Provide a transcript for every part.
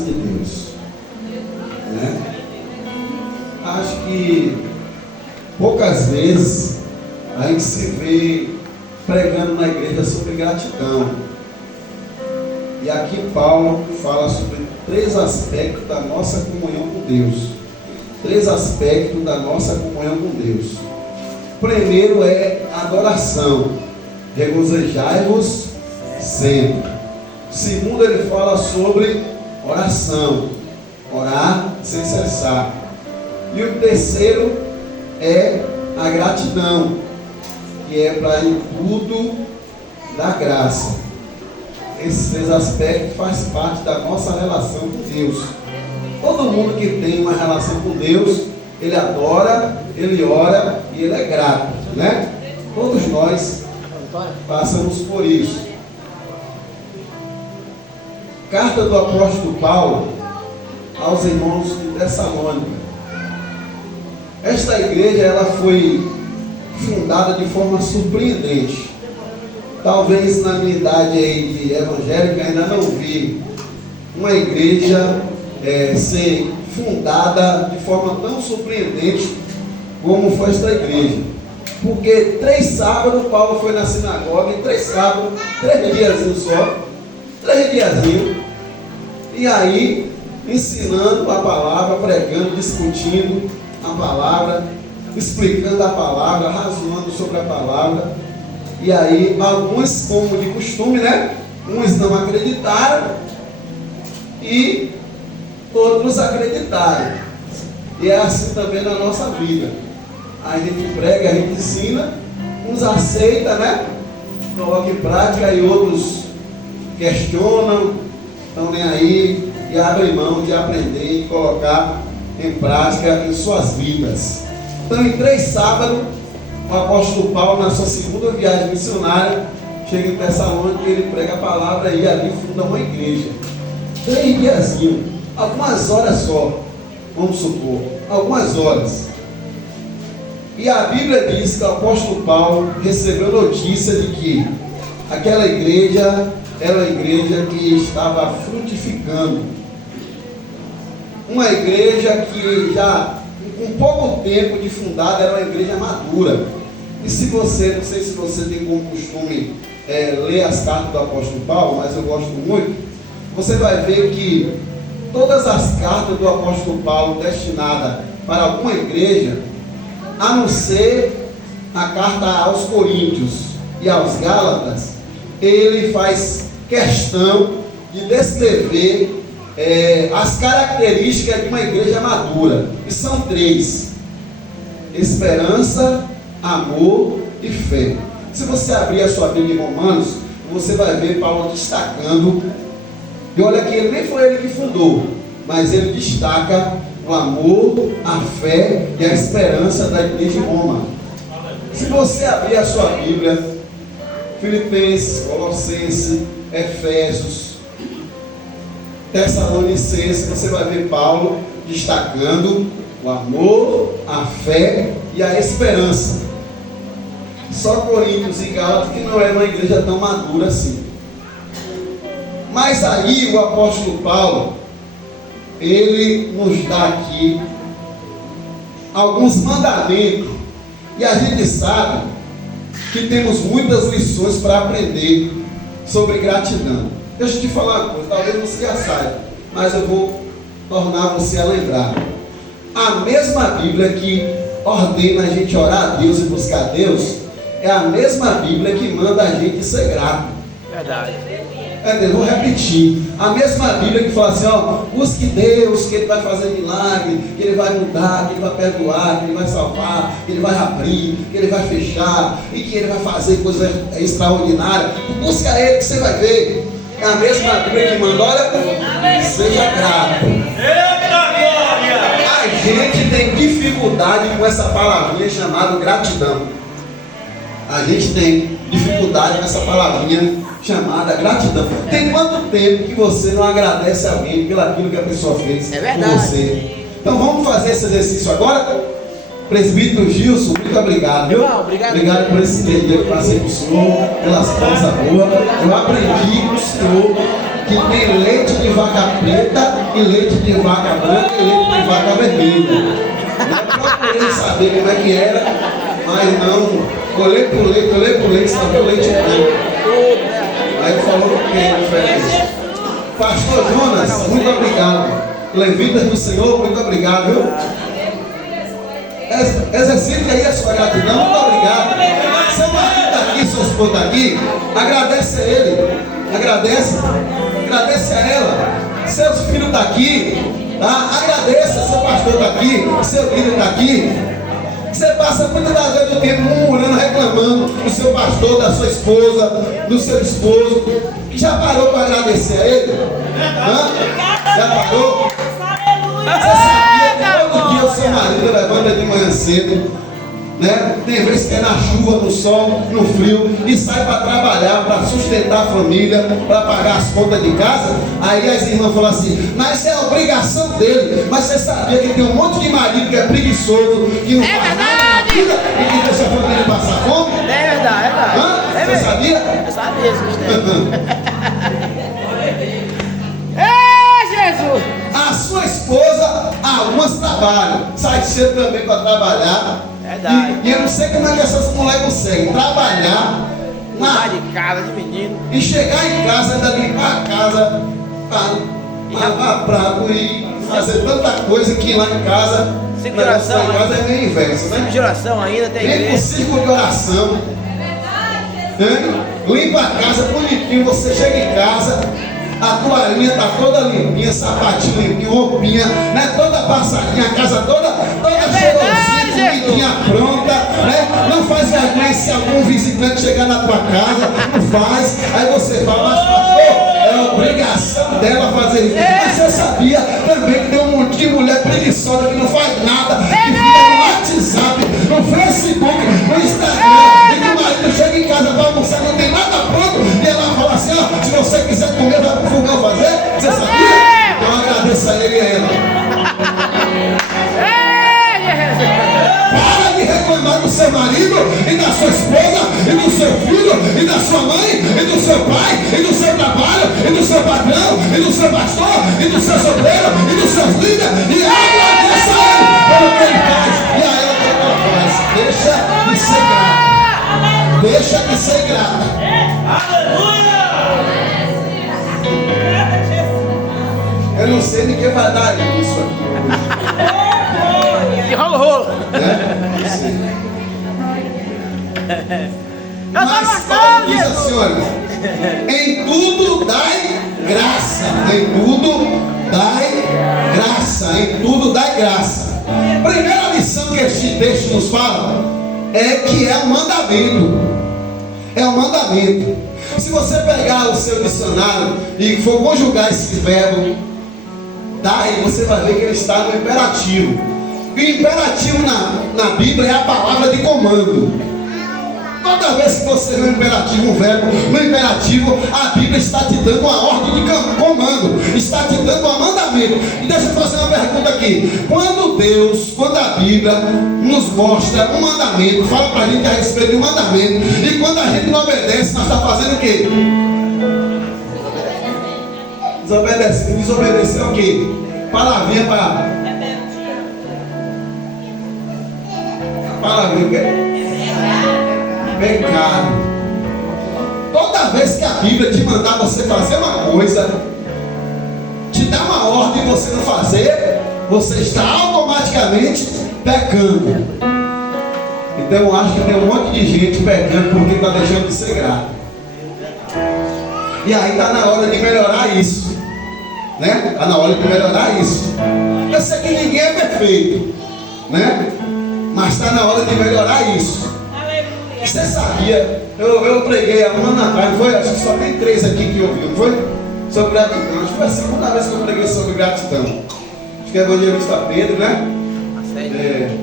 graça de Deus, né? Acho que poucas vezes a gente se vê pregando na igreja sobre gratidão. E aqui Paulo fala sobre 3 aspectos da nossa comunhão com Deus. 3 aspectos da nossa comunhão com Deus. O primeiro é adoração. Regozijai-vos sempre. O segundo, ele fala sobre oração. Orar sem cessar. E o terceiro é a gratidão, que é para em tudo dar graça. Esses 3 aspectos fazem parte da nossa relação com Deus. Todo mundo que tem uma relação com Deus, ele adora, ele ora e ele é grato, né? Todos nós passamos por isso. Carta do apóstolo Paulo aos irmãos de Tessalônica. Esta igreja, ela foi fundada de forma surpreendente. Talvez na minha idade aí de evangélica ainda não vi uma igreja ser fundada de forma tão surpreendente como foi esta igreja. Porque 3 sábados Paulo foi na sinagoga, em 3 sábados, 3 diazinhos só, 3 diazinhos, e aí ensinando a palavra, pregando, discutindo a palavra, explicando a palavra, razoando sobre a palavra. E aí alguns, como de costume, né? Uns não acreditaram e outros acreditaram. E é assim também na nossa vida. A gente prega, a gente ensina, uns aceita, né? Coloca em prática, e outros questionam, estão nem aí e abrem mão de aprender e colocar em prática em suas vidas. Então, em 3 sábados, o apóstolo Paulo, na sua segunda viagem missionária, chega em Tessalônica e ele prega a palavra e ali funda uma igreja. 3 diazinhos, algumas horas só, vamos supor, algumas horas. E a Bíblia diz que o apóstolo Paulo recebeu notícia de que aquela igreja era uma igreja que estava frutificando. Uma igreja que já, com pouco tempo de fundada, era uma igreja madura. E se você, não sei se você tem como costume ler as cartas do apóstolo Paulo, mas eu gosto muito, você vai ver que todas as cartas do apóstolo Paulo destinadas para alguma igreja, a não ser a carta aos Coríntios e aos Gálatas, ele faz questão de descrever as características de uma igreja madura, que são 3: esperança, amor e fé. Se você abrir a sua Bíblia em Romanos, você vai ver Paulo destacando, e olha que ele nem foi ele que fundou, mas ele destaca o amor, a fé e a esperança da igreja em Roma. Se você abrir a sua Bíblia, Filipenses, Colossenses, Efésios, Tessalonicenses, você vai ver Paulo destacando o amor, a fé e a esperança. Só Coríntios e Gálatas que não era uma igreja tão madura assim. Mas aí o apóstolo Paulo, ele nos dá aqui alguns mandamentos, e a gente sabe que temos muitas lições para aprender sobre gratidão. Deixa eu te falar uma coisa, talvez você já saiba, mas eu vou tornar você a lembrar. A mesma Bíblia que ordena a gente orar a Deus e buscar a Deus, é a mesma Bíblia que manda a gente ser grato. Verdade. Eu vou repetir. A mesma Bíblia que fala assim, ó, busque Deus, que Ele vai fazer milagre, que Ele vai mudar, que Ele vai perdoar, que Ele vai salvar, que Ele vai abrir, que Ele vai fechar, e que Ele vai fazer coisas extraordinárias. Busca Ele que você vai ver. É a mesma Bíblia que manda, olha, seja grato. Eita glória! A gente tem dificuldade com essa palavrinha chamada gratidão. A gente tem dificuldade com essa palavrinha chamada gratidão. Tem quanto tempo que você não agradece a alguém pelo aquilo que a pessoa fez por você? Então vamos fazer esse exercício agora? Presbítero Gilson, muito obrigado, viu? Obrigado por esse dia que eu passei com o senhor, pelas coisas boas. Eu aprendi com o senhor que tem leite de vaca preta e leite de vaca branca e leite de vaca vermelha. Eu procurei saber como é que era, mas não. Olhei pro leite, só deu leite branco. Aí falou que é diferente. Pastor Jonas, muito obrigado. Levitas do Senhor, muito obrigado, viu? Exercite aí a sua gratidão, muito obrigado. Seu marido está aqui, sua esposa está aqui, agradece a ele, agradece a ela. Seus filhos estão aqui, tá? Agradeça, seu pastor está aqui, seu líder está aqui. Você passa muitas das vezes o tempo murmurando, reclamando do seu pastor, da sua esposa, do seu esposo. Já parou para agradecer a ele? Já parou? Você sabia que todo dia o seu marido levanta de manhã cedo, né? Tem vezes que é na chuva, no sol, no frio, e sai para trabalhar, para sustentar a família, para pagar as contas de casa. Aí as irmãs falam assim, mas é a obrigação dele. Mas você sabia que tem um monte de marido que é preguiçoso, que não faz nada na vida e que deixa a família passar fome? É verdade. Você sabia? Eu sabia isso, Jesus! A sua esposa, algumas trabalham, sai cedo também para trabalhar. Verdade. E eu não sei como é que essas mulheres conseguem trabalhar De casa, de menino. e chegar em casa, ainda limpar a casa, lavar prato e fazer tanta coisa que lá em casa, Círculo de oração, em casa é meio inverso, né? Círculo de oração ainda, tem Vem com igreja. círculo de oração, né? Limpa a casa bonitinho, você chega em casa, a toalhinha está toda limpinha, sapatinho limpinho, roupinha, né? Toda passadinha, a casa toda cheirosinha, bonitinha, pronta, né? Não faz vergonha se algum visitante chegar na tua casa, não faz. Aí você fala, mas pastor, é obrigação dela fazer isso. Mas você sabia também que tem um monte de mulher preguiçosa que não faz nada, que fica no WhatsApp, no Facebook, no Instagram, e que o marido chega em casa para almoçar, não tem nada pronto, e ela fala assim, ó, se você quiser comer, vai pro fogão fazer. Você sabia? Então agradeça a ele e a ela. Para de reclamar do seu marido e da sua esposa e do seu filho e da sua mãe e do seu pai e do seu trabalho e do seu patrão e do seu pastor e do seu solteiro e dos seus líderes e agradeça a ele pelo que ele faz e a ela pelo que ela faz. Deixa de ser grata. Deixa de ser grata. Aleluia! Eu não sei de quem vai dar isso aqui E rolo. né? Não sei. Eu tô Mas gostando, Paulo diz Jesus. assim, olha, em tudo dai graça, em tudo dai graça, em tudo dai graça. Primeira lição que este texto nos fala é que é um mandamento. É um mandamento. Se você pegar o seu dicionário e for conjugar esse verbo dai, você vai ver que ele está no imperativo. E o imperativo na Bíblia é a palavra de comando. Toda vez que você vê um imperativo, um verbo, no imperativo, a Bíblia está te dando uma ordem de comando, está te dando um mandamento. E deixa eu fazer uma pergunta aqui. Quando a Bíblia nos mostra um mandamento, fala para a gente a respeito de um mandamento, e quando a gente não obedece, nós estamos fazendo o quê? Desobedecer o quê? Palavrinha para... Palavrinha o quê? Pecado. Toda vez que a Bíblia te mandar você fazer uma coisa, te dá uma ordem e você não fazer, você está automaticamente pecando. Então eu acho que tem um monte de gente pecando porque está deixando de ser grato. E aí está na hora de melhorar isso, né? Está na hora de melhorar isso. Eu sei que ninguém é perfeito, né? Mas está na hora de melhorar isso. Você sabia, eu preguei há um ano atrás, foi? Acho que só tem 3 aqui que ouviram, não foi? Sobre gratidão. Acho que foi a segunda vez que eu preguei sobre gratidão. Acho que é o evangelista Pedro, né?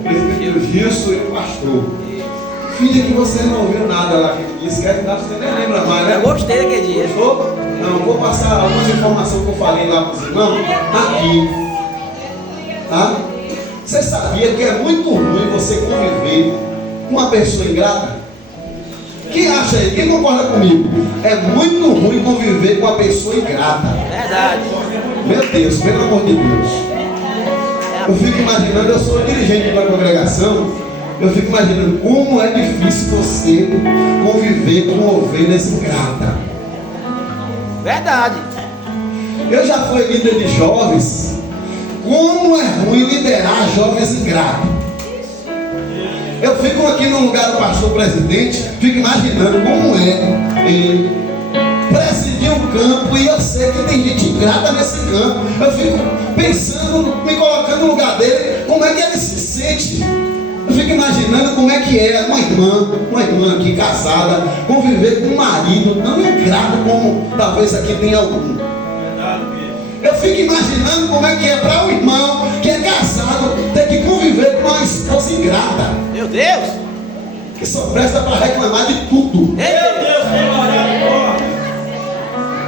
Presidente Gilson e o pastor. Finge que você não ouviu nada lá que ele disse, você nem lembra mais, né? Eu gostei daquele dia. Gostou? Não, vou passar algumas informações que eu falei lá para os irmãos aqui. Tá? Você sabia que é muito ruim você conviver com uma pessoa ingrata? Quem acha aí? Quem concorda comigo? É muito ruim conviver com a pessoa ingrata. Verdade. Meu Deus, pelo amor de Deus. Eu fico imaginando, eu sou dirigente da congregação, eu fico imaginando como é difícil você conviver com ovelhas ingratas. Verdade. Eu já fui líder de jovens. Como é ruim liderar jovens ingratos. Eu fico aqui no lugar do pastor presidente, fico imaginando como é ele presidir um campo, e eu sei que tem gente ingrata nesse campo. Eu fico pensando, me colocando no lugar dele, como é que ele se sente. Eu fico imaginando como é que é uma irmã aqui casada, conviver com um marido tão ingrato como talvez aqui tenha algum. Eu fico imaginando como é que é para um irmão que é casado ter que conviver com uma esposa ingrata, Meu Deus. que só presta para reclamar de tudo. Meu Deus,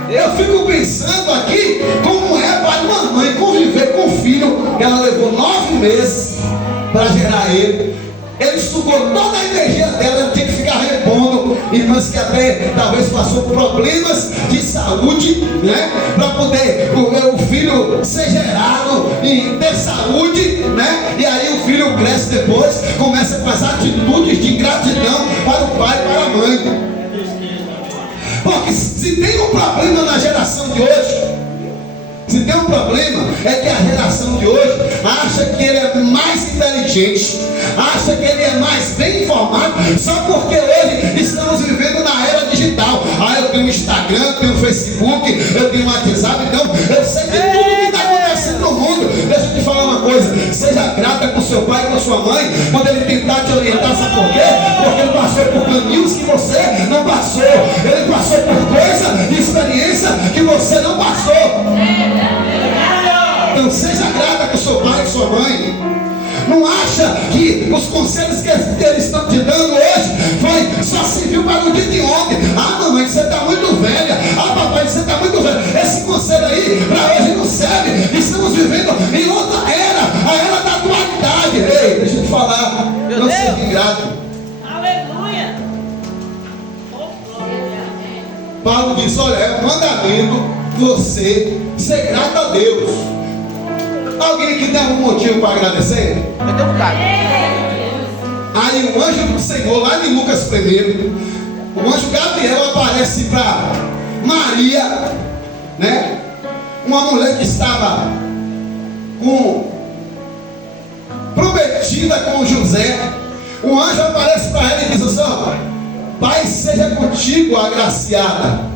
Eu fico pensando aqui como é para uma mãe conviver com um filho que ela levou 9 meses para gerar ele. Ele sugou toda a energia dela, ele tinha que ficar repondo. Irmãs que até talvez passou por problemas de saúde, né? Para poder o filho ser gerado e ter saúde, né? E aí o filho cresce depois, começa a fazer atitudes de ingratidão para o pai e para a mãe. Porque se tem um problema na geração de hoje, se tem um problema, é que a geração de hoje acha que ele é mais inteligente, acha que ele é mais bem informado, só porque hoje estamos vivendo na era digital. Ah, eu tenho Instagram, eu tenho Facebook, eu tenho WhatsApp, então eu sei de tudo que está acontecendo no mundo. Deixa eu te falar uma coisa, seja grata com seu pai e com a sua mãe, quando ele tentar te orientar, sabe por quê? Porque ele passou por caminhos que você não passou, ele passou por coisa e experiência que você não passou. Então seja grata com seu pai e sua mãe. Não acha que os conselhos que eles estão te dando hoje só serviu para o dia de ontem. Ah, mamãe, você está muito velha. Ah, papai, você está muito velho. Esse conselho aí para hoje não serve. Estamos vivendo em outra era, a era da atualidade. Ei, deixa eu te falar, Meu não Deus. seja ingrato. Aleluia. Paulo diz, olha, é um mandamento você ser grato a Deus. Alguém aqui tem algum motivo para agradecer? Eu tenho um bocado. Aí o anjo do Senhor, lá em Lucas 1, o anjo Gabriel aparece para Maria, né? Uma mulher que estava prometida com José. O anjo aparece para ela e diz assim, ó, Pai seja contigo, agraciada.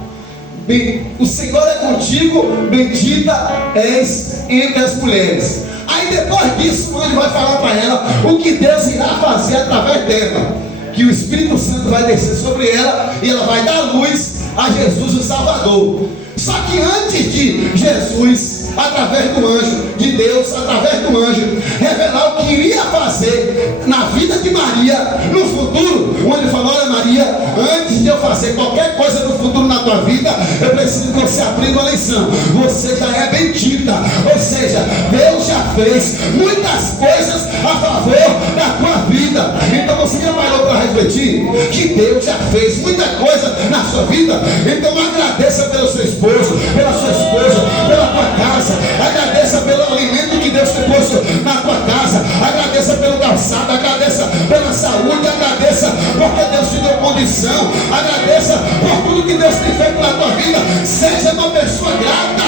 O Senhor é contigo, bendita és entre as mulheres. Aí depois disso o anjo vai falar para ela o que Deus irá fazer através dela, que o Espírito Santo vai descer sobre ela e ela vai dar luz a Jesus o Salvador. Só que antes de Jesus, através do anjo, de Deus, através do anjo, revelar o que iria fazer na vida de Maria no futuro, o anjo falou, olha Maria, antes de eu fazer qualquer coisa no futuro na tua vida, eu preciso que você aprenda uma lição. Você já é bendita, ou seja, Deus já fez muitas coisas a favor da tua vida. Então você já parou para refletir que Deus já fez muita coisa na sua vida? Então agradeça pelo seu esposo, pela sua esposa, pela tua casa. Agradeça pelo alimento que Deus te pôs na tua casa. Agradeça pelo calçado. Agradeça pela saúde. Agradeça porque Deus te deu condição. Agradeça por tudo que Deus tem feito na tua vida. Seja uma pessoa grata.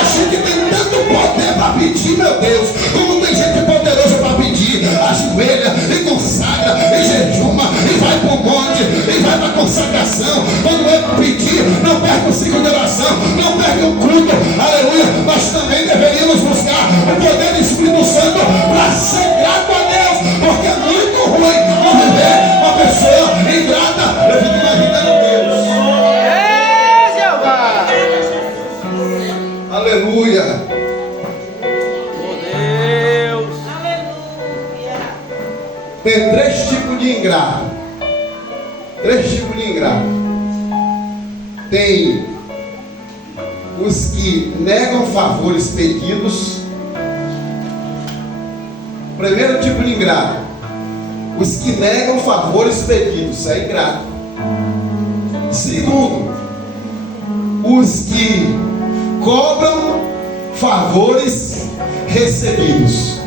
A gente tem tanto poder para pedir, meu Deus. Como tem gente poderosa para pedir. Ajoelha e consagra e jejuma e vai para o monte e vai para a consagração. Quando eu pedir, não perca o ciclo de oração, não perca o culto, aleluia. Mas também deveríamos buscar o poder do Espírito Santo para ser grato a Deus, porque é muito ruim conviver uma pessoa ingrata. Eu fico imaginando Deus. É, Jeová. Aleluia. Oh, Deus. Aleluia. Tem 3 tipos de ingrato. 3 tipos de ingrato. Tem os que negam favores pedidos. Primeiro tipo de ingrato, os que negam favores pedidos, isso é ingrato. Segundo, os que cobram favores recebidos.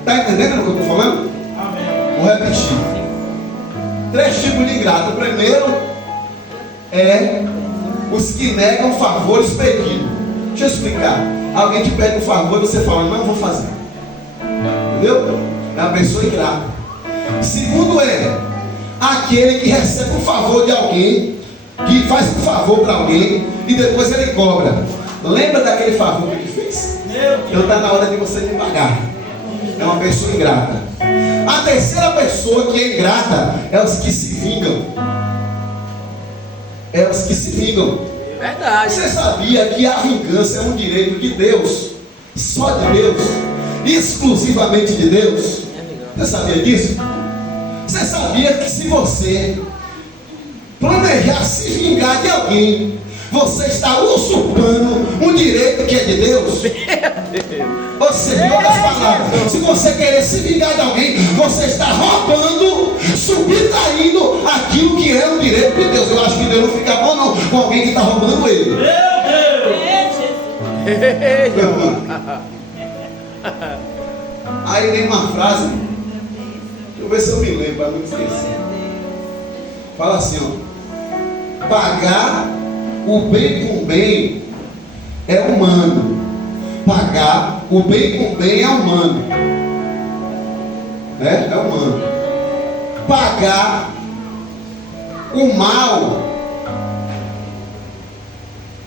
Está entendendo o que eu estou falando? Vou repetir. 3 tipos de ingrato. O primeiro é os que negam favores pedidos. Deixa eu explicar. Alguém te pede um favor e você fala, não vou fazer. Entendeu? É uma pessoa ingrata. Segundo é aquele que recebe um favor de alguém, que faz um favor para alguém e depois ele cobra. Lembra daquele favor que ele fez? Então está na hora de você me pagar. É uma pessoa ingrata. A terceira pessoa que é ingrata é os que se vingam. É os que se vingam. Verdade. Você sabia que a vingança é um direito de Deus? Só de Deus? Exclusivamente de Deus? Você sabia disso? Você sabia que se você planejar se vingar de alguém, você está usurpando um direito que é de Deus? Ou seja, em outras palavras, se você querer se vingar de alguém, você está roubando, subtraindo aquilo que é um direito de Deus. Eu acho que Deus não fica bom não com alguém que está roubando ele. Aí tem uma frase, deixa eu ver se eu me lembro para não esquecer. Fala assim, ó: pagar o bem com bem é humano. Pagar o bem com bem é humano. É humano. Pagar o mal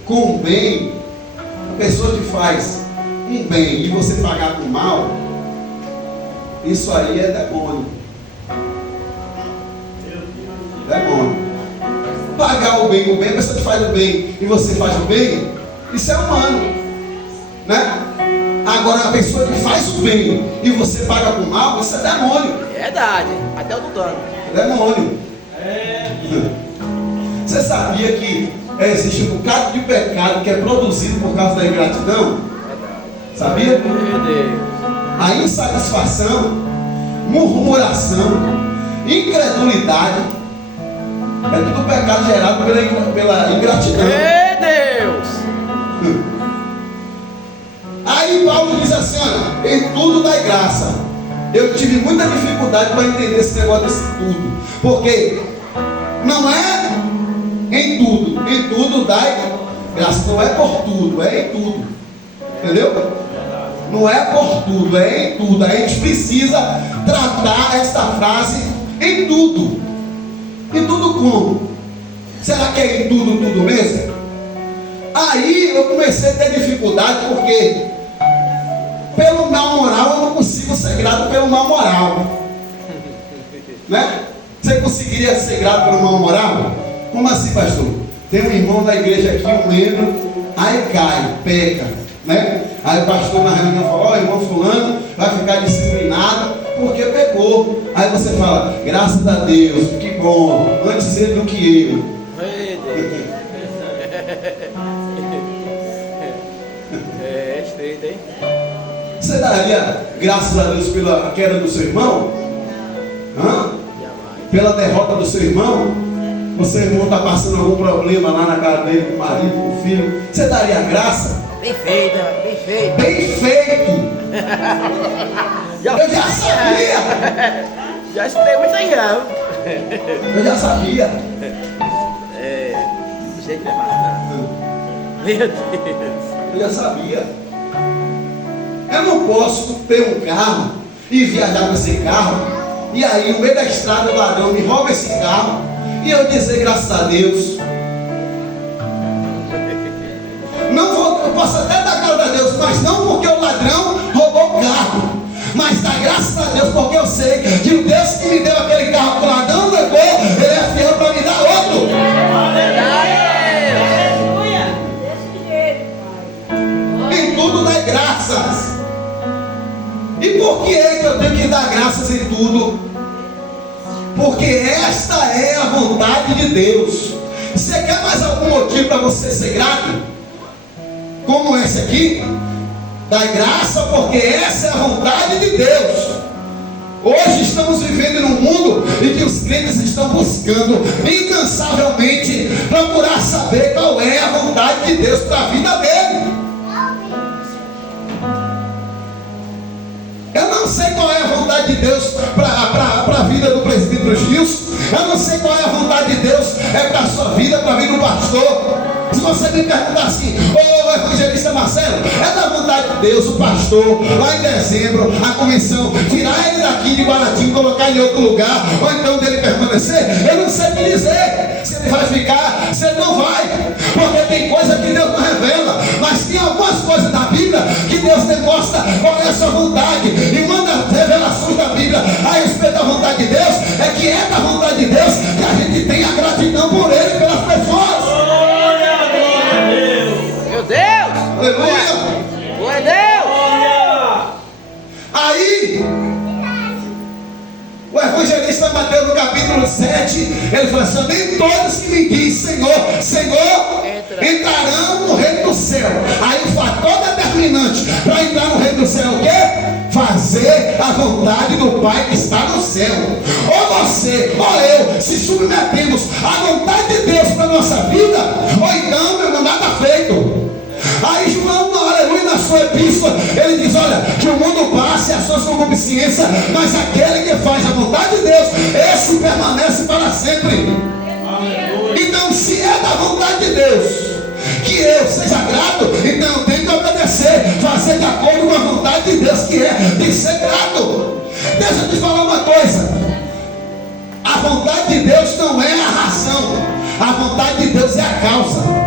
com o bem, a pessoa que faz um bem e você pagar com o mal, isso aí é demônio. Demônio. Pagar o bem com o bem, a pessoa que faz o bem e você faz o bem, isso é humano, né? Agora a pessoa que faz o bem e você paga com o mal, isso é demônio. Verdade. Até o tutano. É demônio. Você sabia que existe um bocado de pecado que é produzido por causa da ingratidão? Sabia? Meu Deus. A insatisfação, murmuração, incredulidade, é tudo pecado gerado pela ingratidão. Meu Deus. Aí Paulo diz assim, olha, em tudo dai graça. Eu tive muita dificuldade para entender esse negócio desse tudo, porque não é em tudo dai graça, não é por tudo, é em tudo, entendeu? Não é por tudo, é em tudo. A gente precisa tratar esta frase em tudo. Em tudo como? Será que é em tudo mesmo? Aí eu comecei a ter dificuldade, porque pelo mal moral eu não consigo ser grato pelo mal moral, né? Você conseguiria ser grato pelo mal moral? Como assim, pastor? Tem um irmão da igreja aqui, um membro, aí cai, peca, né? Aí o pastor na reunião falou, ó, irmão fulano vai ficar disciplinado porque pecou. Aí você fala, graças a Deus, que bom, antes ele do que eu. Meu Deus. É estreito, hein? Você daria graças a Deus pela queda do seu irmão? Hã? Pela derrota do seu irmão? O seu irmão está passando algum problema lá na casa dele, com o marido, com o filho. Você daria graça? Bem feito, bem feito. Bem feito! Eu já sabia! Já estreou muito aí, não. Eu já sabia! Jeito de passar. Meu Deus. Eu já sabia! Eu não posso ter um carro e viajar com esse carro, e aí no meio da estrada o ladrão me rouba esse carro, e eu dizer graças a Deus. Não vou, eu posso até dar glória a Deus, mas não porque o ladrão roubou o carro, mas dá graças a Deus porque eu sei que o Deus que me deu aquele carro que o ladrão levou, ele é fiel para me dar outro. Em tudo dá graças. E por que é que eu tenho que dar graças em tudo? Porque esta é a vontade de Deus. Você quer mais algum motivo para você ser grato? Como esse aqui? Dá graça porque essa é a vontade de Deus. Hoje estamos vivendo num mundo em que os crentes estão buscando incansavelmente procurar saber qual é a vontade de Deus para a vida dele. Eu não sei qual é a vontade de Deus para a vida do presbítero Gilson. Eu não sei qual é a vontade de Deus para a sua vida, para a vida do pastor. Se você me perguntar assim, ô evangelista Marcelo, é da vontade de Deus o pastor, lá em dezembro, a comissão, tirar ele daqui de Guaratinga, colocar ele em outro lugar, ou então dele permanecer? Eu não sei o que dizer, se ele vai ficar, se ele não vai, porque tem coisa que Deus não revela, mas tem algumas coisas da Bíblia que Deus demonstra qual é a sua vontade, e uma das revelações da Bíblia a respeito da vontade de Deus, é que é da vontade de Deus que a gente tenha gratidão por ele e pelas pessoas. Meu Deus! Aleluia! Glória a Deus! Aí, o evangelista Mateus, no capítulo 7, ele fala assim: nem todos que me dizem Senhor, Senhor, entrarão no reino do céu. Aí o fator determinante para entrar no reino do céu é o quê? Fazer a vontade do Pai que está no céu. Ou você, ou eu, se submetemos à vontade de Deus para a nossa vida, ou então, meu irmão, nada feito. Aí João, aleluia, na sua epístola, ele diz: olha, que o mundo passe a sua concupiscência, mas aquele que faz a vontade de Deus, esse permanece para sempre. Então, se é da vontade de Deus que eu seja grato, então eu tenho que obedecer, fazer de acordo com a vontade de Deus, que é de ser grato. Deixa eu te falar uma coisa: a vontade de Deus não é a razão, a vontade de Deus é a causa.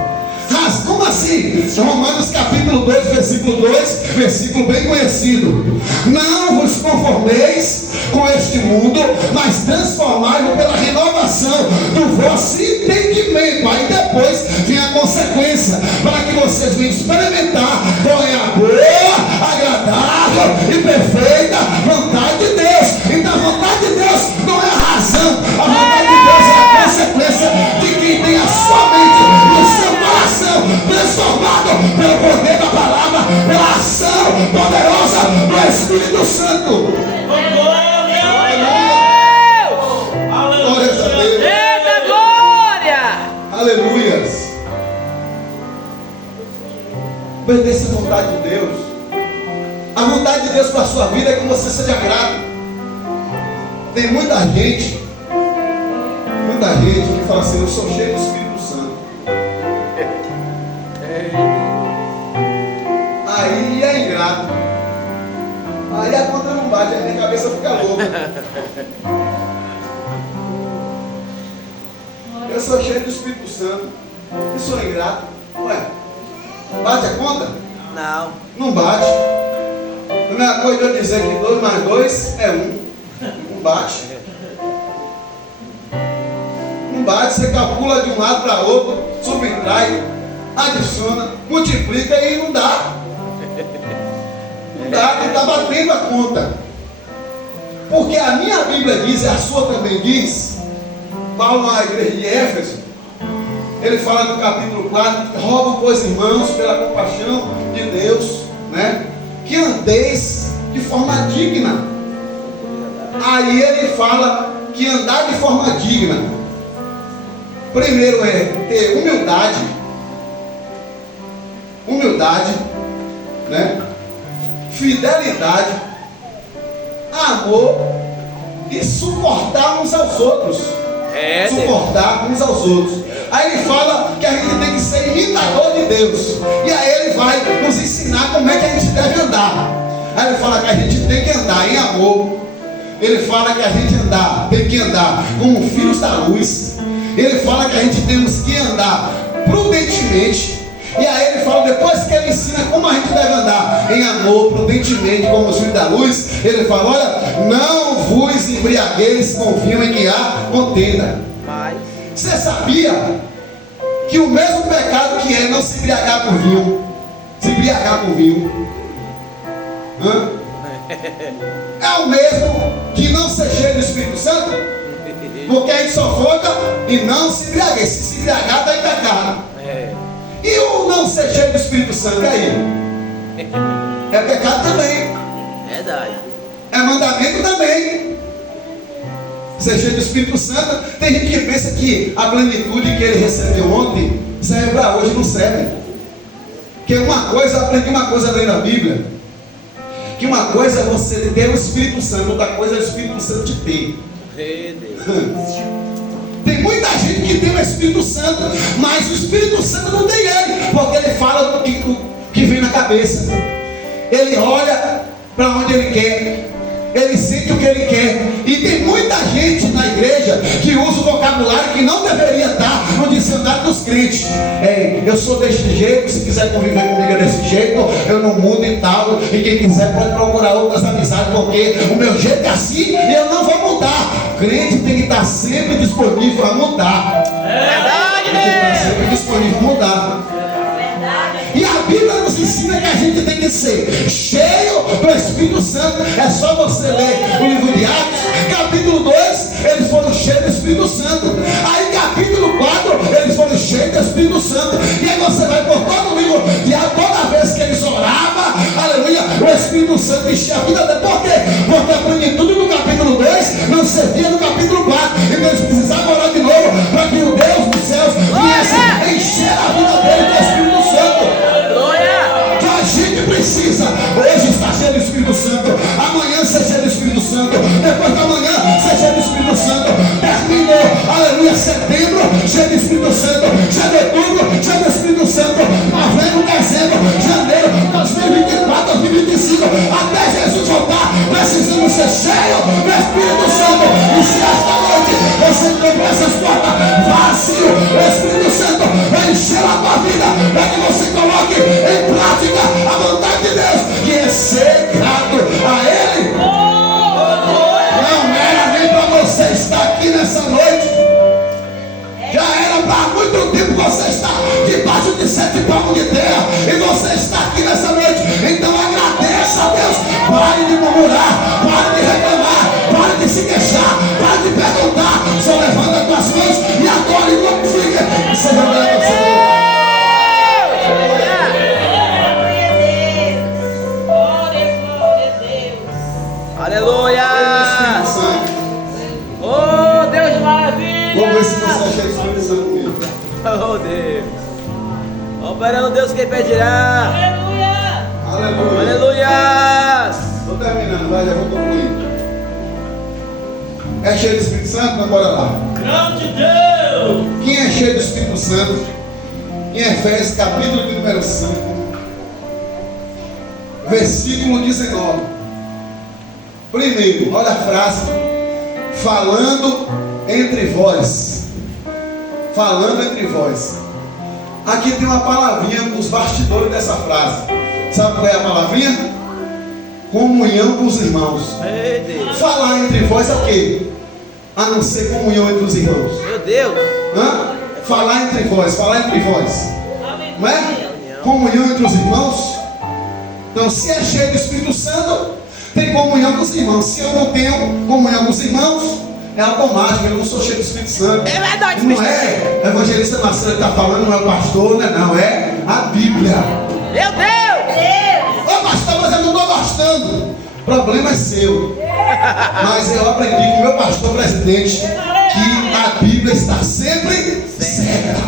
Como assim? Romanos capítulo 2, versículo 2, versículo bem conhecido: não vos conformeis com este mundo, mas transformai-vos pela renovação do vosso entendimento. Aí depois vem a consequência, para que vocês venham experimentar qual é a boa, agradável e perfeita vontade de Deus. Então a vontade de Deus não é a razão, a vontade de Deus é a consequência de quem tem a sua mente e o seu coração transformado pelo poder da palavra, pela ação poderosa do Espírito Santo. Glória Glórias a Deus. Eita glória! Aleluias. Pertence à vontade de Deus. A vontade de Deus para a sua vida é que você seja grato. Tem muita gente que fala assim: eu sou cheio do Espírito Santo. Aí é ingrato. Aí a conta não bate, aí minha cabeça fica louca. Eu sou cheio do Espírito Santo e sou ingrato. Ué, bate a conta? Não. Não bate. A mesma coisa eu dizer que 2 mais 2 é 1. Não bate. Não bate, você calcula de um lado para outro, subtrai, adiciona, multiplica e não dá. Não dá, não está batendo a conta. Porque a minha Bíblia diz, e a sua também diz, Paulo na igreja de Éfeso, ele fala no capítulo 4, rogo, pois, irmãos, pela compaixão de Deus, né, que andeis de forma digna. Aí ele fala que andar de forma digna, primeiro é ter humildade, né, fidelidade, amor e suportar uns aos outros. Suportar uns aos outros. Aí ele fala que a gente tem que ser imitador de Deus. E aí ele vai nos ensinar como é que a gente deve andar. Aí ele fala que a gente tem que andar em amor. Ele fala que a gente tem que andar como filhos da luz. Ele fala que a gente temos que andar prudentemente. E aí ele fala, depois que ele ensina como a gente deve andar em amor, prudentemente, como os filhos da luz, ele fala: olha, não vos embriagueis com vinho em que há contenda. Mas Você sabia que o mesmo pecado que é não se embriagar com vinho, se embriagar com vinho, é o mesmo que não ser cheio do Espírito Santo? Porque a gente só foca e não se embriagar. Se embriagar está em pecado. E o não ser cheio do Espírito Santo aí? É pecado também. verdade. é mandamento também. Ser cheio do Espírito Santo. Tem gente que pensa que a plenitude que ele recebeu ontem serve para hoje, não serve. Que uma coisa, eu aprendi uma coisa lendo a Bíblia, que uma coisa é você ter o Espírito Santo, outra coisa é o Espírito Santo te ter. Tem muita gente que tem o Espírito Santo, mas o Espírito Santo não tem ele, porque ele fala do que vem na cabeça. Ele olha para onde ele quer, ele sente o que ele quer. E tem muita gente na igreja que usa o vocabulário que não deveria estar no dicionário dos crentes. Eu sou deste jeito, se quiser conviver comigo é desse jeito, eu não mudo e tal. E quem quiser pode procurar outras amizades, porque o meu jeito é assim e eu não vou mudar. Crente tem que estar sempre disponível a mudar. Verdade, Tem que estar Deus. sempre disponível a mudar. E a Bíblia nos ensina que a gente tem que ser cheio do Espírito Santo. É só você ler o livro de Atos, capítulo 2, eles foram cheios do Espírito Santo. Aí capítulo 4, eles foram cheios do Espírito Santo. E aí você vai por todo o livro de Atos, toda vez que eles oravam, aleluia, o Espírito Santo enchia a vida dele. Por quê? Porque a plenitude do capítulo 2 não servia no capítulo 4. Então eles precisavam orar de novo para que o Deus dos céus viesse encher a vida dele do Espírito Santo. Que a gente precisa hoje estar cheio do Espírito Santo, amanhã ser cheio do Espírito Santo, depois da manhã ser cheio do Espírito Santo. Terminou, aleluia, setembro, cheio do Espírito Santo, cheio de outubro, cheio do Espírito Santo, novembro, dezembro, janeiro, 2024, 2025, até Jesus voltar, precisamos ser cheios do Espírito Santo. E se esta noite você encontrou essas portas vazio, o Espírito Santo vai encher a tua vida, para que você coloque em prática a vontade de Deus, que é ser grato a Ele. Não era nem para você estar aqui nessa noite, já era para muito tempo você estar debaixo de 7 palmos de terra, e você está aqui nessa noite. Então agradeça a Deus. Pare de murmurar, pare de reclamar, pare de se queixar, pare de perguntar. Só levanta as tuas mãos e adore e glorifique. Seja grato ao Senhor. Aleluia! Oh, Deus de maravilha! Vamos ver se você é cheio do Espírito Santo comigo. Oh, Deus! Operando Deus, quem pedirá? Aleluia! Aleluia. Aleluia! Estou terminando, vai, já vou concluir. É cheio do Espírito Santo? Então bora lá. Grande Deus! Quem é cheio do Espírito Santo? Em Efésios capítulo de número 5, versículo 19. Primeiro, olha a frase: falando entre vós. Falando entre vós. Aqui tem uma palavrinha nos bastidores dessa frase. Sabe qual é a palavrinha? Comunhão com os irmãos. Meu Deus! Falar entre vós é o quê? A não ser comunhão entre os irmãos. Meu Deus! Hã? Falar entre vós, falar entre vós. Não é? Comunhão entre os irmãos. Então, se é cheio do Espírito Santo, tem comunhão com os irmãos. Se eu não tenho comunhão com os irmãos, é automático, eu não sou cheio do Espírito Santo. É verdade, Não é evangelista Marcelo que está falando, não é o pastor, não é a Bíblia. Meu Deus! Ô pastor, mas eu não estou gostando. O problema é seu. Mas eu aprendi com o meu pastor presidente que a Bíblia está sempre certa.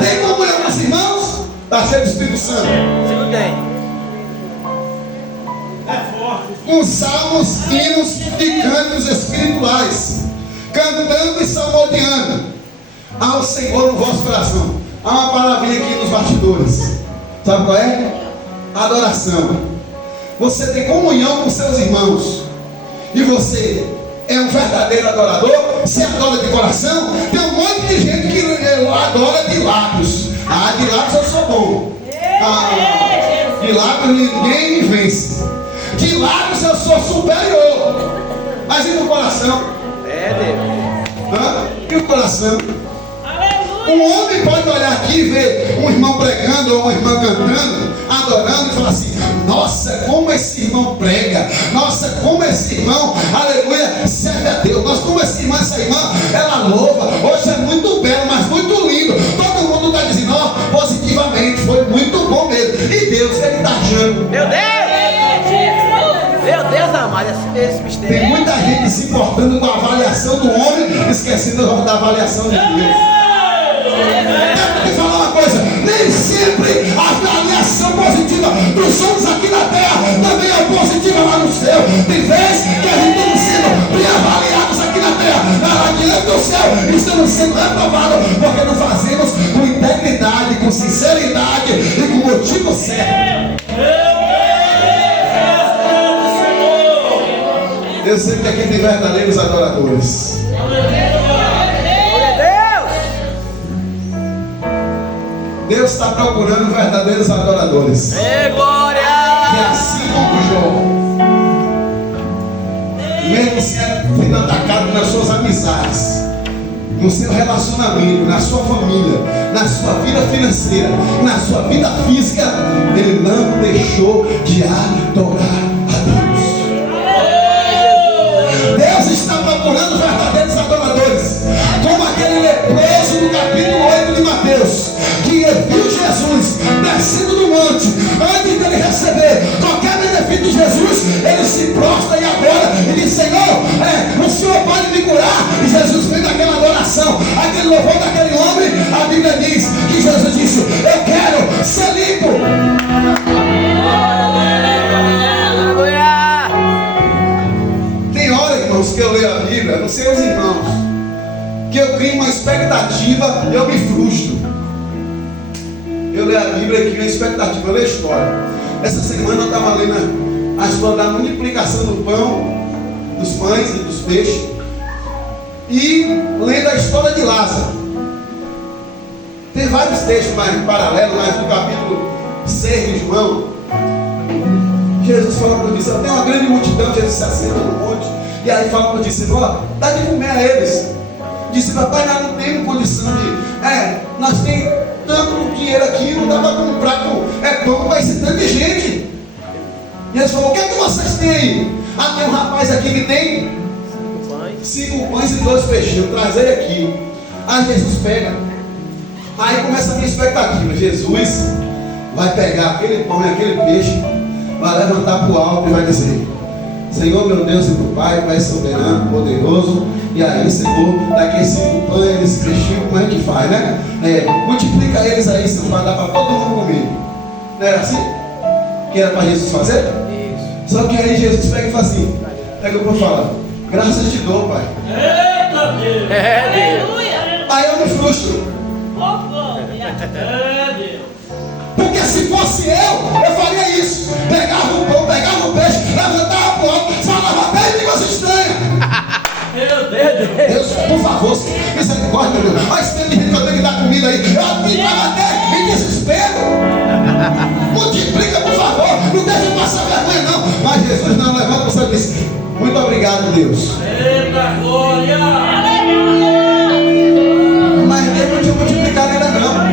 Tem comunhão com os irmãos? Está cheio do Espírito Santo. Se não tem. Com salmos, hinos e cânticos espirituais, cantando e salmodiando ao Senhor no vosso coração. Há uma palavrinha aqui nos bastidores. Sabe qual é? Adoração. Você tem comunhão com seus irmãos e você é um verdadeiro adorador. Você adora de coração. Tem um monte de gente que adora de lábios. Ah, de lábios eu sou bom. Ah, de lábios ninguém me vence. De lábios eu sou superior. Mas e no coração? É Deus. Hã? E o coração? Um homem pode olhar aqui e ver um irmão pregando ou uma irmã cantando, adorando e falar assim: nossa, como esse irmão prega, nossa, como esse irmão, aleluia, serve a Deus, nossa, como essa irmã, ela louva, hoje é muito belo, mas muito lindo. Todo mundo está dizendo, ó, positivamente, foi muito bom mesmo. E Deus, ele está achando. Meu Deus! Mas esse mistério. Tem muita gente se importando com a avaliação do homem, esquecendo da avaliação de Deus. Quero te falar uma coisa: nem sempre a avaliação positiva dos homens aqui na terra também é positiva lá no céu. Tem vezes que a gente está sendo bem avaliados aqui na terra, lá diante do céu estamos sendo reprovados porque não fazemos com integridade, com sinceridade e com o motivo certo. Eu sei que aqui tem verdadeiros adoradores. Deus está procurando verdadeiros adoradores. Ei, glória! Que assim como Jó, mesmo sendo atacado nas suas amizades, no seu relacionamento, na sua família, na sua vida financeira, na sua vida física, ele não deixou de adorar a Deus. Deus está procurando verdadeiros adoradores, como aquele leproso no capítulo 8 de Mateus, que viu Jesus descendo do monte. Antes dele receber qualquer benefício de Jesus, ele se prostra e adora e diz: Senhor, o Senhor pode me curar. E Jesus fez aquela adoração, aquele louvor daquele homem. A Bíblia diz que Jesus disse: eu quero ser limpo. Tem hora, irmãos, que eu leio a Bíblia, não sei os irmãos, que eu crio uma expectativa e eu me frustro. Eu leio a Bíblia e crio uma expectativa, eu leio a história. Essa semana eu estava lendo a história da multiplicação do pão, dos pães e dos peixes, e lendo a história de Lázaro. Tem vários textos mais paralelos, mas no capítulo 6 de João, Jesus fala para o discípulo: tem uma grande multidão. Jesus se assenta no monte, e aí fala para o discípulo: ó, dá de comer a eles. Disse: papai, nós não temos condição de, nós temos tanto dinheiro aqui, não dá para comprar pão para esse tanto de gente. E eles falaram: o que é que vocês têm aí? Ah, tem um rapaz aqui que tem 5 pães e 2 peixinhos, traz ele aqui. Aí Jesus pega. Aí começa a minha expectativa: Jesus vai pegar aquele pão e aquele peixe, vai levantar para o alto e vai dizer: Senhor, meu Deus e meu Pai, Pai soberano, poderoso. E aí, Senhor, daqui 5 pães, esse peixinho, como é que faz, né? Multiplica eles aí, Senhor, para dar para todo mundo comer. Não era assim que era para Jesus fazer? Isso. Só que aí Jesus pega e fala assim: pega o pão e fala: graças te dou, Pai. Eita Deus! Aleluia! Aí eu me frustro. Deus! Porque se fosse eu faria isso. Pegava o pão, pegava o peixe, levantava para o alto, falava bem línguas estranhas. Meu Deus! Deus, por favor, misericórdia, meu Deus. Olha esse tempo de gente que eu tenho que dar comida aí. Eu ficava até em desespero. Multiplica, por favor. Não deixa passar vergonha, não. Mas Jesus não levanta para você e disse: muito obrigado, Deus. Eita glória! Mas Deus não tinha multiplicado ainda não.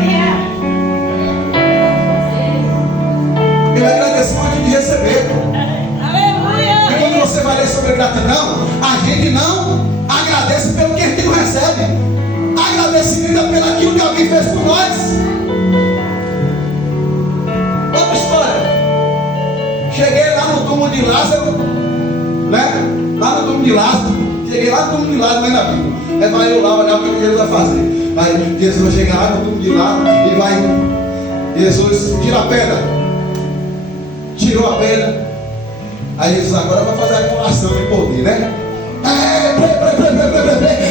Ele agradeceu antes de receber. E quando você vai ler sobre gratidão, a gente não agradece pelo que a gente não recebe. Agradecimento é pelo aquilo que alguém fez por nós. Outra história. Cheguei lá no túmulo de Lázaro, né? Lá no túmulo de Lázaro. Cheguei lá no túmulo de Lázaro, mas na Bíblia. Aí vai eu lá olhar o que Jesus vai fazer. Aí Jesus vai chegar lá no túmulo de Lázaro e vai. Jesus tira a pedra. Tirou a pedra. Aí Jesus agora vai fazer a colação de poder, né?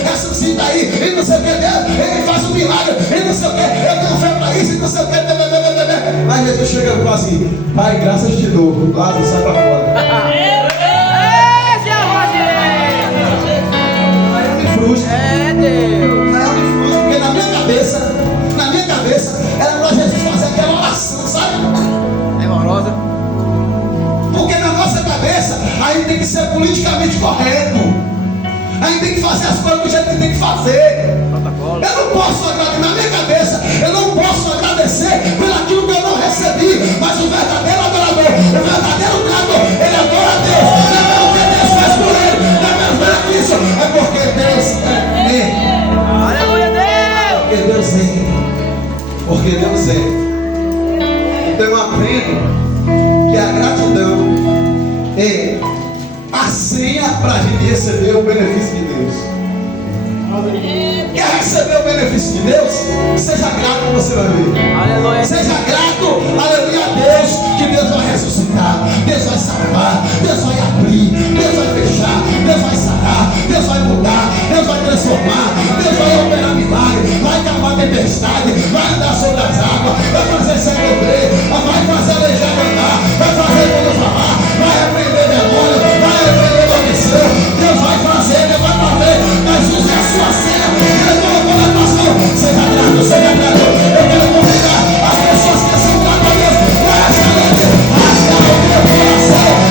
Ressuscita aí, e não sei o que, ele faz um milagre, e não sei o que, eu tenho fé para isso, e não sei o que. Aí Jesus chega e fala assim: Pai, graças te dou. Lázaro, sai para fora. Aí eu me frustro. Deus! Aí eu me frustro, porque na minha cabeça, era para Jesus fazer aquela oração, sabe? É horrorosa. Porque na nossa cabeça a gente tem que ser politicamente correto. A gente tem que fazer as coisas do jeito que tem que fazer. Protocolo. Eu não posso agradecer, na minha cabeça, eu não posso agradecer pelo aquilo que eu não recebi. Mas o verdadeiro adorador, o verdadeiro grato, ele adora a Deus. Não é pelo que Deus faz por ele, não é pelo isso, é porque Deus é. Aleluia, Deus! Porque Deus é. Porque Deus é. Então eu aprendo que a gratidão é a a senha para receber o benefício de Deus. Quer receber o benefício de Deus? Seja grato, você vai ver. Aleluia. Seja grato, aleluia, a Deus, que Deus vai ressuscitar, Deus vai salvar, Deus vai abrir, Deus vai fechar, Deus vai sarar, Deus vai mudar, Deus vai transformar, Deus vai operar milagre, vai acalmar tempestade, vai andar sobre as águas, vai fazer cego ver, vai fazer aleijado andar, vai fazer mundo falar, vai repreender demônio, vai repreender maldição. Deus vai fazer, mas use a sua cena. Ele colocou na tua mão. Seja grato, seja grato. Eu quero convidar as pessoas que são gratas a Deus para esta noite. Rasga o teu coração.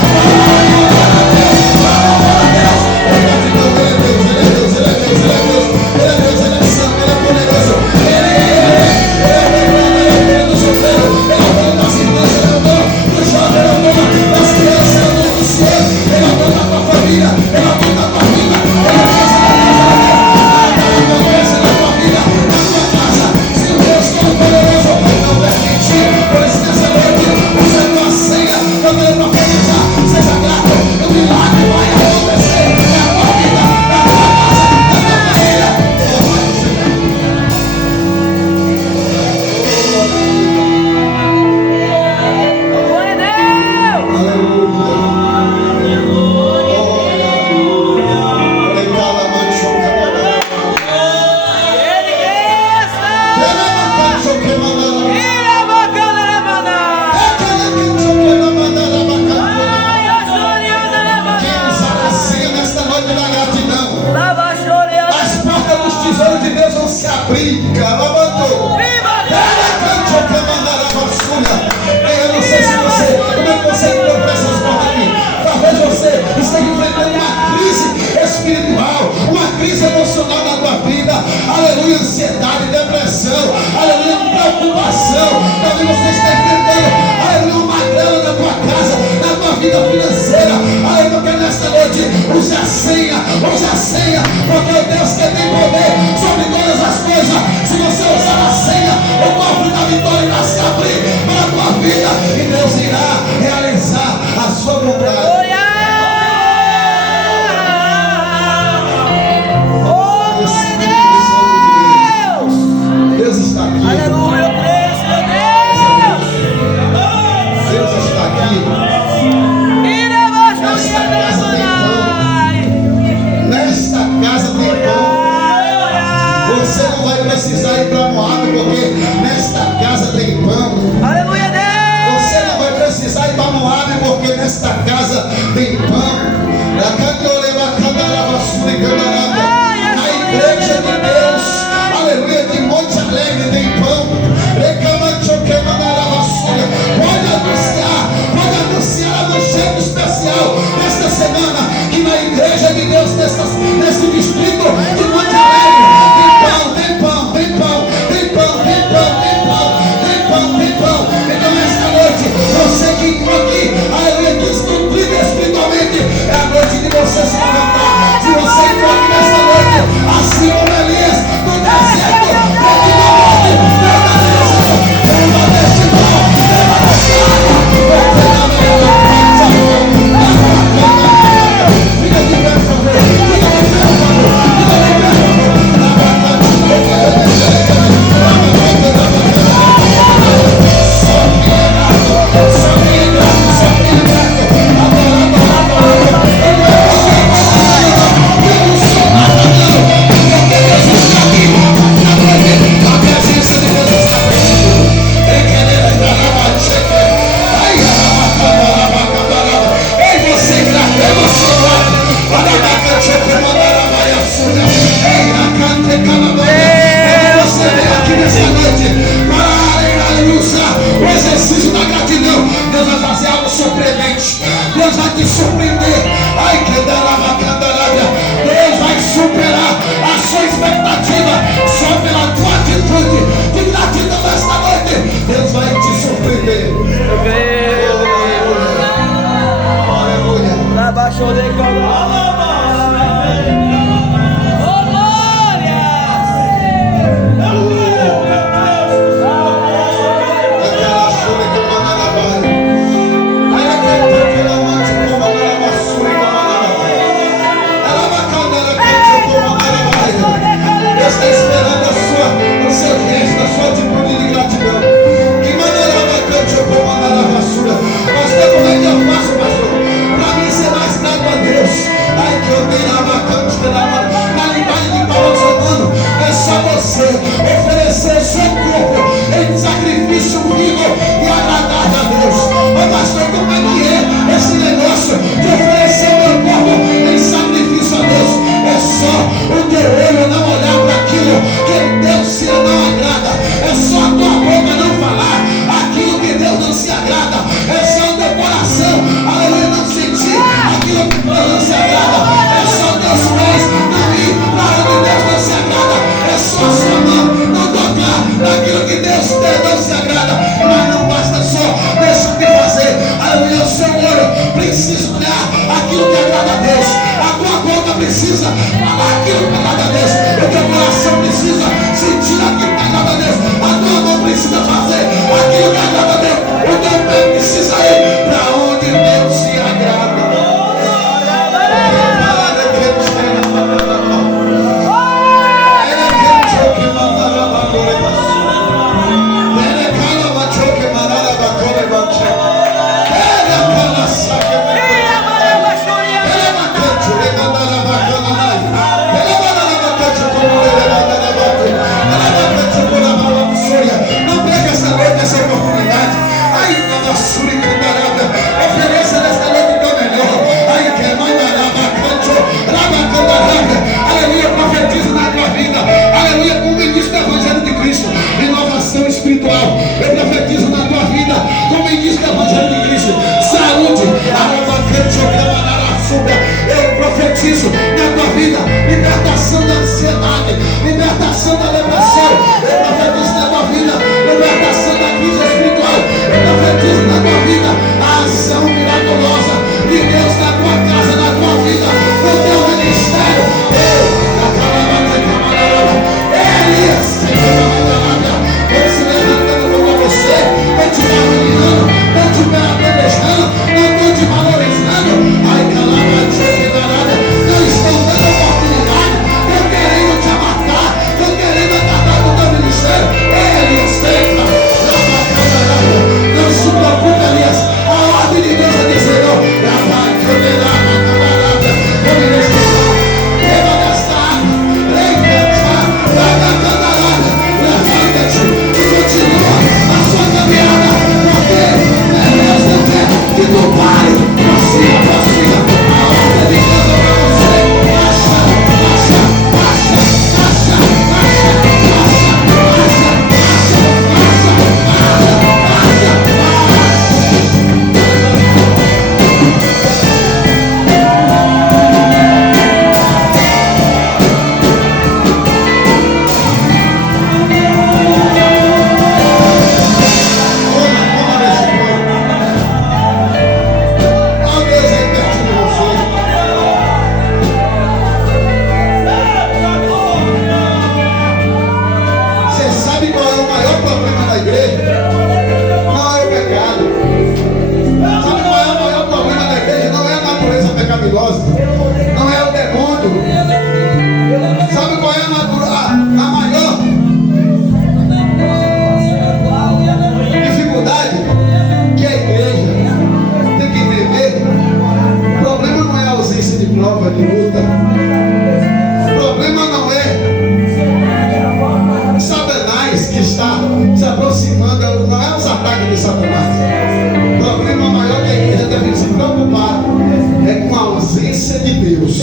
ausência de Deus.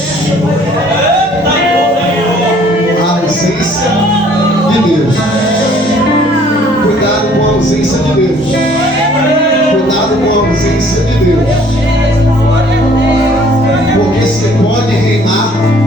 A ausência de Deus. Cuidado com a ausência de Deus. Cuidado com a ausência de Deus.